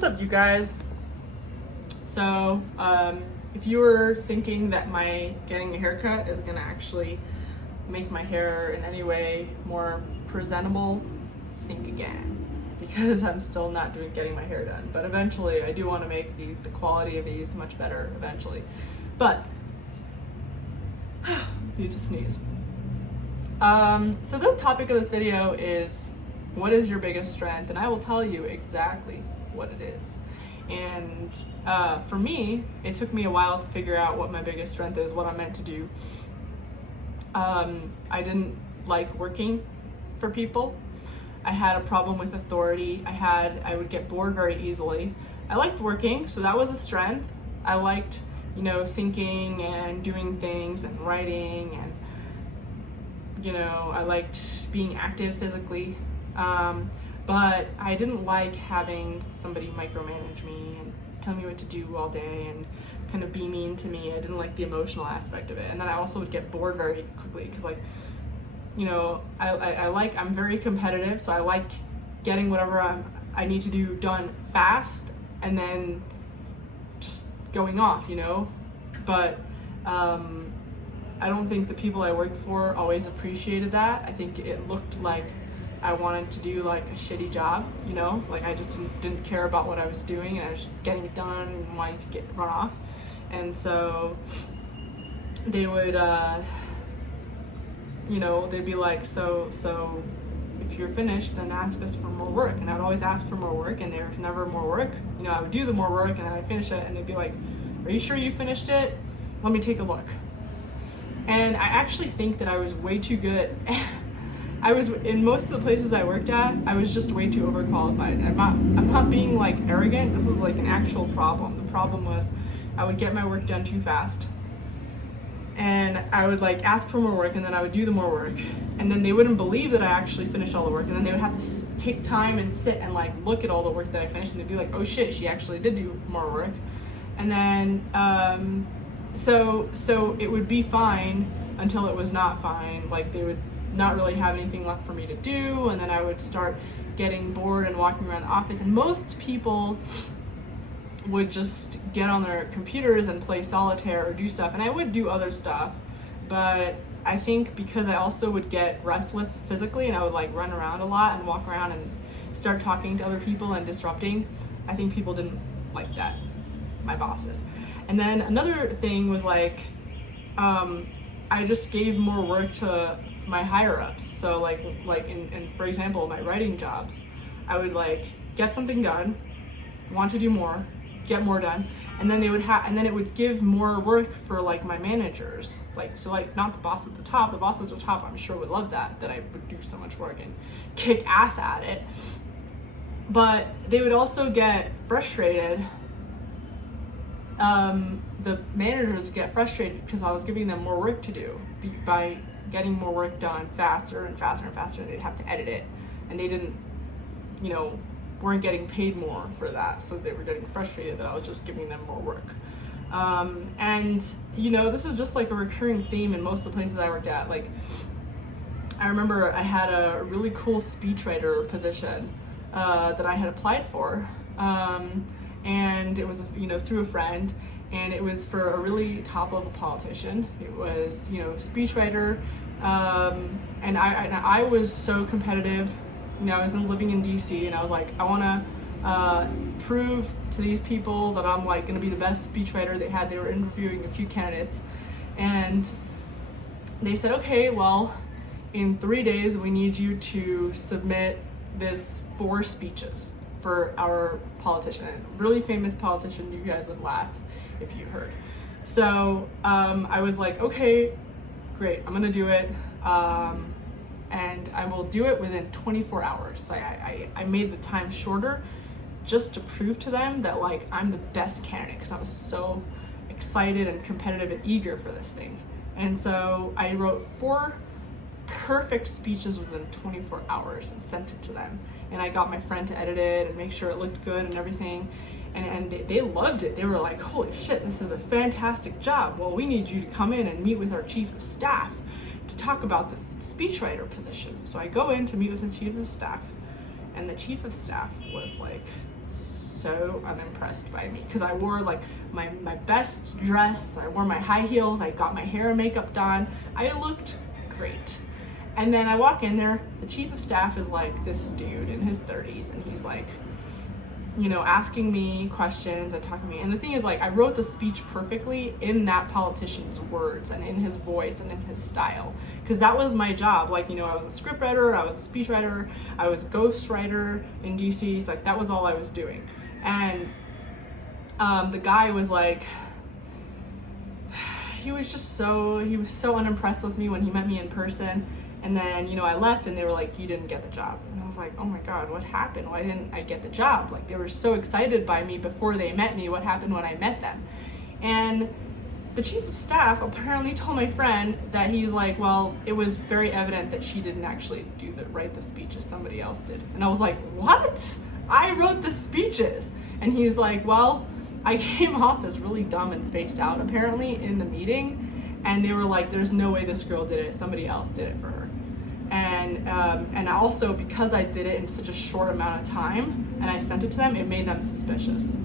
What's up, you guys? So, if you were thinking that my getting a haircut is gonna actually make my hair in any way more presentable, think again, because I'm still not getting my hair done. But eventually, I do want to make the quality of these much better eventually. But need to sneeze. So the topic of this video is, what is your biggest strength? And I will tell you exactly what it is. And for me, it took me a while to figure out what my biggest strength is, what I'm meant to do. I didn't like working for people. I had a problem with authority. I would get bored very easily. I liked working, so that was a strength. I liked, thinking and doing things and writing, and I liked being active physically. But I didn't like having somebody micromanage me and tell me what to do all day and kind of be mean to me. I didn't like the emotional aspect of it. And then I also would get bored very quickly because I'm very competitive, so I like getting whatever I need to do done fast and then just going off, But I don't think the people I worked for always appreciated that. I think it looked like I wanted to do like a shitty job, like I just didn't care about what I was doing, and I was getting it done and wanting to run off. And so they would, they'd be like, so if you're finished, then ask us for more work. And I would always ask for more work, and there was never more work. I would do the more work, and then I'd finish it, and they'd be like, are you sure you finished it? Let me take a look. And I actually think that I was way too good. I was, in most of the places I worked at, I was just way too overqualified. I'm not being like arrogant. This is like an actual problem. The problem was I would get my work done too fast, and I would like ask for more work, and then I would do the more work, and then they wouldn't believe that I actually finished all the work, and then they would have to take time and sit and like look at all the work that I finished, and they'd be like, oh shit, she actually did do more work. And then so it would be fine until it was not fine. Like they would not really have anything left for me to do, and then I would start getting bored and walking around the office, and most people would just get on their computers and play solitaire or do stuff, and I would do other stuff, but I think because I also would get restless physically, and I would like run around a lot and walk around and start talking to other people and disrupting, I think people didn't like that, my bosses. And then another thing was like, I just gave more work to my higher ups. So like in for example, my writing jobs, I would like get something done, want to do more, get more done, and then it would give more work for like my managers. Like, so like not the boss at the top. The boss at the top, I'm sure would love that I would do so much work and kick ass at it. But they would also get frustrated. The managers get frustrated because I was giving them more work to do by getting more work done faster and faster and faster. They'd have to edit it, and they didn't, weren't getting paid more for that, so they were getting frustrated that I was just giving them more work. And this is just like a recurring theme in most of the places I worked at. Like, I remember I had a really cool speechwriter position that I had applied for, and it was through a friend, and it was for a really top level politician. It was speechwriter, and I was so competitive. I was living in DC, and I was like, I want to prove to these people that I'm like going to be the best speechwriter they were interviewing a few candidates, and they said, okay, well, in 3 days we need you to submit this 4 speeches for our politician, a really famous politician. You guys would laugh if you heard. So I was like, okay, great, I'm gonna do it, and I will do it within 24 hours. So I made the time shorter just to prove to them that like I'm the best candidate, because I was so excited and competitive and eager for this thing. And so I wrote 4 perfect speeches within 24 hours and sent it to them, and I got my friend to edit it and make sure it looked good and everything, and they loved it. They were like, holy shit, this is a fantastic job. Well, we need you to come in and meet with our chief of staff to talk about this speechwriter position. So I go in to meet with the chief of staff, and the chief of staff was like so unimpressed by me because I wore like my best dress, I wore my high heels, I got my hair and makeup done, I looked great. And then I walk in there, the chief of staff is like this dude in his 30s, and he's like, you know, asking me questions and talking to me. And the thing is, like, I wrote the speech perfectly in that politician's words and in his voice and in his style, because that was my job. Like, you know, I was a script writer, I was a speech writer, I was a ghost writer in DC. So like, that was all I was doing. And the guy was like, he was so unimpressed with me when he met me in person. And then, you know, I left and they were like, you didn't get the job. And I was like, oh my God, what happened? Why didn't I get the job? Like, they were so excited by me before they met me. What happened when I met them? And the chief of staff apparently told my friend that he's like, well, it was very evident that she didn't actually write the speeches, somebody else did. And I was like, what? I wrote the speeches. And he's like, well, I came off as really dumb and spaced out apparently in the meeting. And they were like, there's no way this girl did it. Somebody else did it for her. And also, because I did it in such a short amount of time and I sent it to them, it made them suspicious.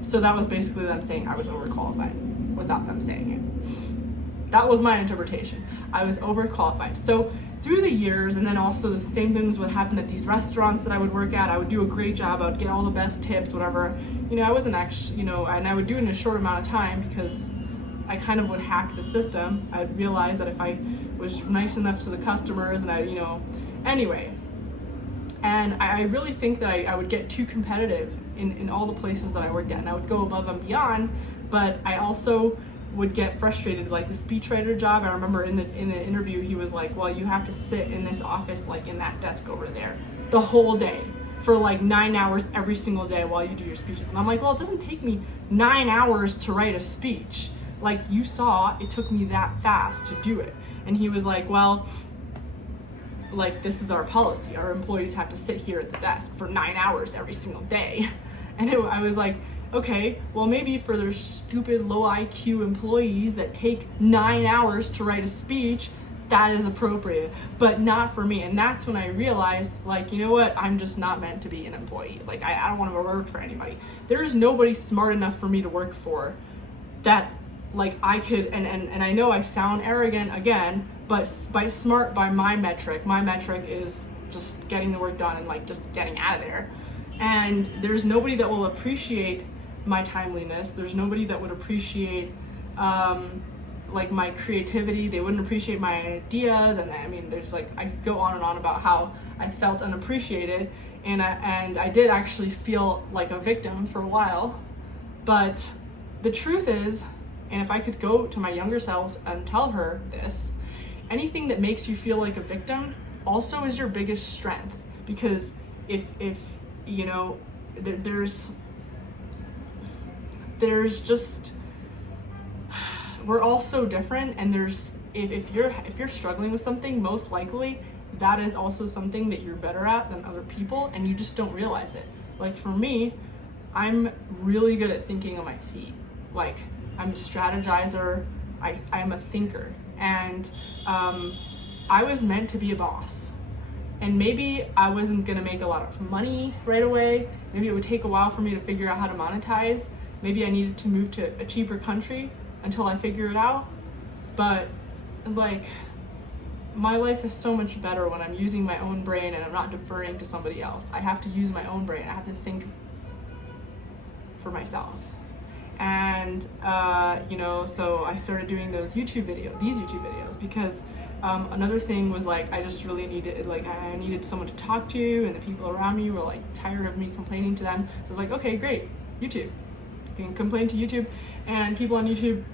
So that was basically them saying I was overqualified without them saying it. That was my interpretation. I was overqualified. So through the years, and then also the same things would happen at these restaurants that I would work at. I would do a great job. I would get all the best tips, whatever. You know, I wasn't actually, you know, and I would do it in a short amount of time because I kind of would hack the system. I'd realize that if I was nice enough to the customers and I, you know, anyway. And I really think that I would get too competitive in all the places that I worked at, and I would go above and beyond, but I also would get frustrated. Like the speechwriter job, I remember in the interview, he was like, well, you have to sit in this office, like in that desk over there, the whole day for like 9 hours every single day while you do your speeches. And I'm like, well, it doesn't take me 9 hours to write a speech. Like you saw, it took me that fast to do it. And he was like, well, like this is our policy. Our employees have to sit here at the desk for 9 hours every single day. And I was like, okay, well maybe for their stupid low IQ employees that take 9 hours to write a speech, that is appropriate, but not for me. And that's when I realized, like, you know what, I'm just not meant to be an employee. Like I don't want to work for anybody. There's nobody smart enough for me to work for that like I could, and I know I sound arrogant again, but by my metric is just getting the work done and like just getting out of there. And there's nobody that will appreciate my timeliness. There's nobody that would appreciate like my creativity. They wouldn't appreciate my ideas. And I mean, there's like, I could go on and on about how I felt unappreciated, and I did actually feel like a victim for a while. But the truth is, and if I could go to my younger self and tell her this, anything that makes you feel like a victim also is your biggest strength. Because if you know, there's just, we're all so different, and there's, if you're struggling with something, most likely that is also something that you're better at than other people, and you just don't realize it. Like for me, I'm really good at thinking on my feet. Like I'm a strategizer, I'm a thinker, and I was meant to be a boss. And maybe I wasn't gonna make a lot of money right away. Maybe it would take a while for me to figure out how to monetize. Maybe I needed to move to a cheaper country until I figure it out. But like, my life is so much better when I'm using my own brain and I'm not deferring to somebody else. I have to use my own brain. I have to think for myself. And you know, so I started doing these YouTube videos, because another thing was like, I just really needed, like, I needed someone to talk to, and the people around me were like tired of me complaining to them. So I was like, okay, great, YouTube. You can complain to YouTube, and people on YouTube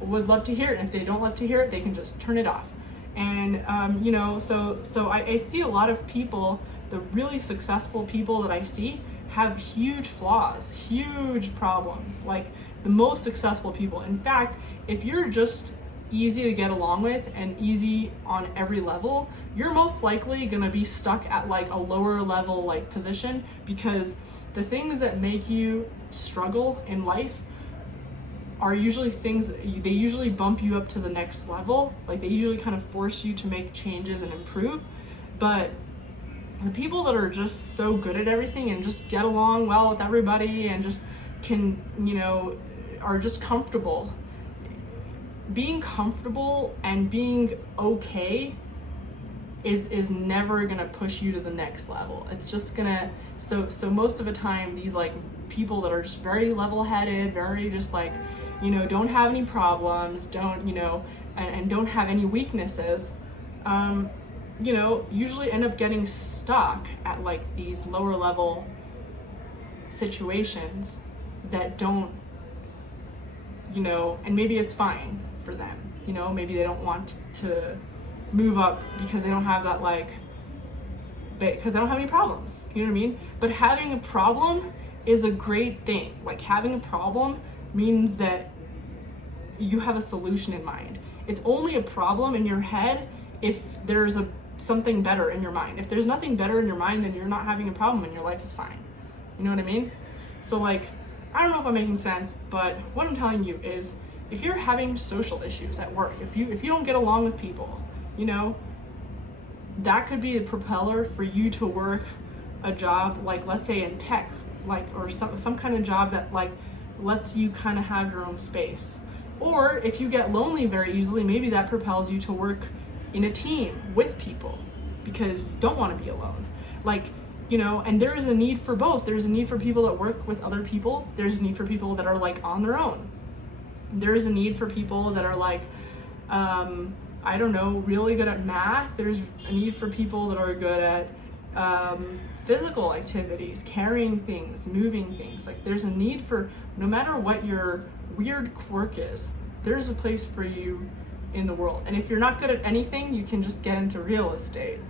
would love to hear it. And if they don't love to hear it, they can just turn it off. And you know, so I see a lot of people, the really successful people that I see, have huge flaws, huge problems, like the most successful people. In fact, if you're just easy to get along with and easy on every level, you're most likely gonna be stuck at like a lower level like position, because the things that make you struggle in life are usually things that they usually bump you up to the next level. Like they usually kind of force you to make changes and improve. But the people that are just so good at everything and just get along well with everybody and just can, you know, are just comfortable. Being comfortable and being okay is never gonna push you to the next level. It's just gonna, so most of the time, these like people that are just very level-headed, very just like, you know, don't have any problems, don't, you know, and don't have any weaknesses, you know, usually end up getting stuck at like these lower level situations that don't, you know, and maybe it's fine for them, you know, maybe they don't want to move up because they don't have that like, because they don't have any problems, you know what I mean? But having a problem is a great thing. Like having a problem means that you have a solution in mind. It's only a problem in your head if there's something better in your mind. If there's nothing better in your mind, then you're not having a problem and your life is fine. You know what I mean? So like, I don't know if I'm making sense, but what I'm telling you is if you're having social issues at work, if you don't get along with people, you know, that could be a propeller for you to work a job like, let's say in tech, like, or some kind of job that like lets you kind of have your own space. Or if you get lonely very easily, maybe that propels you to work in a team with people because you don't want to be alone. Like, you know, and there's a need for both. There's a need for people that work with other people. There's a need for people that are like on their own. There's a need for people that are like, I don't know, really good at math. There's a need for people that are good at physical activities, carrying things, moving things. Like there's a need for, no matter what your weird quirk is, there's a place for you in the world. And if you're not good at anything, you can just get into real estate.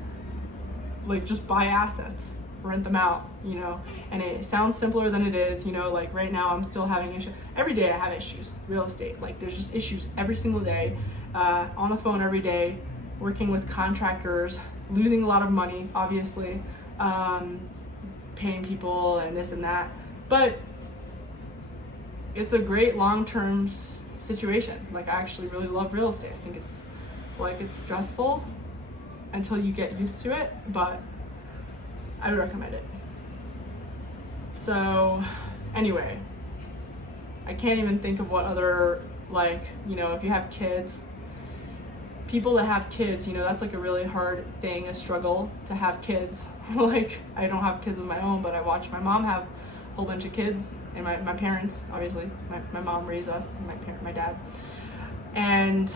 Like just buy assets, rent them out, you know, and it sounds simpler than it is, you know, like right now I'm still having issues. Every day I have issues, real estate, like there's just issues every single day, on the phone every day, working with contractors, losing a lot of money, obviously, paying people and this and that, but it's a great long-term situation. Like I actually really love real estate. I think it's like, it's stressful until you get used to it, but I would recommend it. So anyway, I can't even think of what other, like, you know, if you have kids, people that have kids, you know, that's like a really hard thing, a struggle to have kids. Like I don't have kids of my own, but I watch my mom have a whole bunch of kids, and my parents, obviously, my mom raised us, my dad. And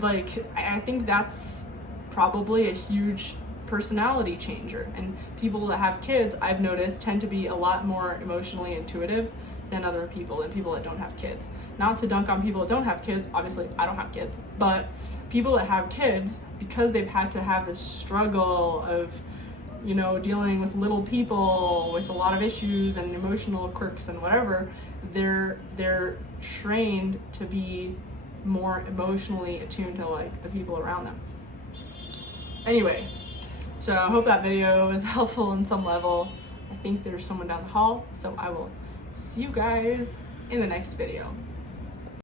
like, I think that's probably a huge personality changer. And people that have kids, I've noticed, tend to be a lot more emotionally intuitive than other people, and people that don't have kids. Not to dunk on people that don't have kids, obviously I don't have kids, but people that have kids, because they've had to have this struggle of, you know, dealing with little people with a lot of issues and emotional quirks and whatever, they're trained to be more emotionally attuned to like the people around them. Anyway, so I hope that video was helpful in some level. I think there's someone down the hall, so I will see you guys in the next video.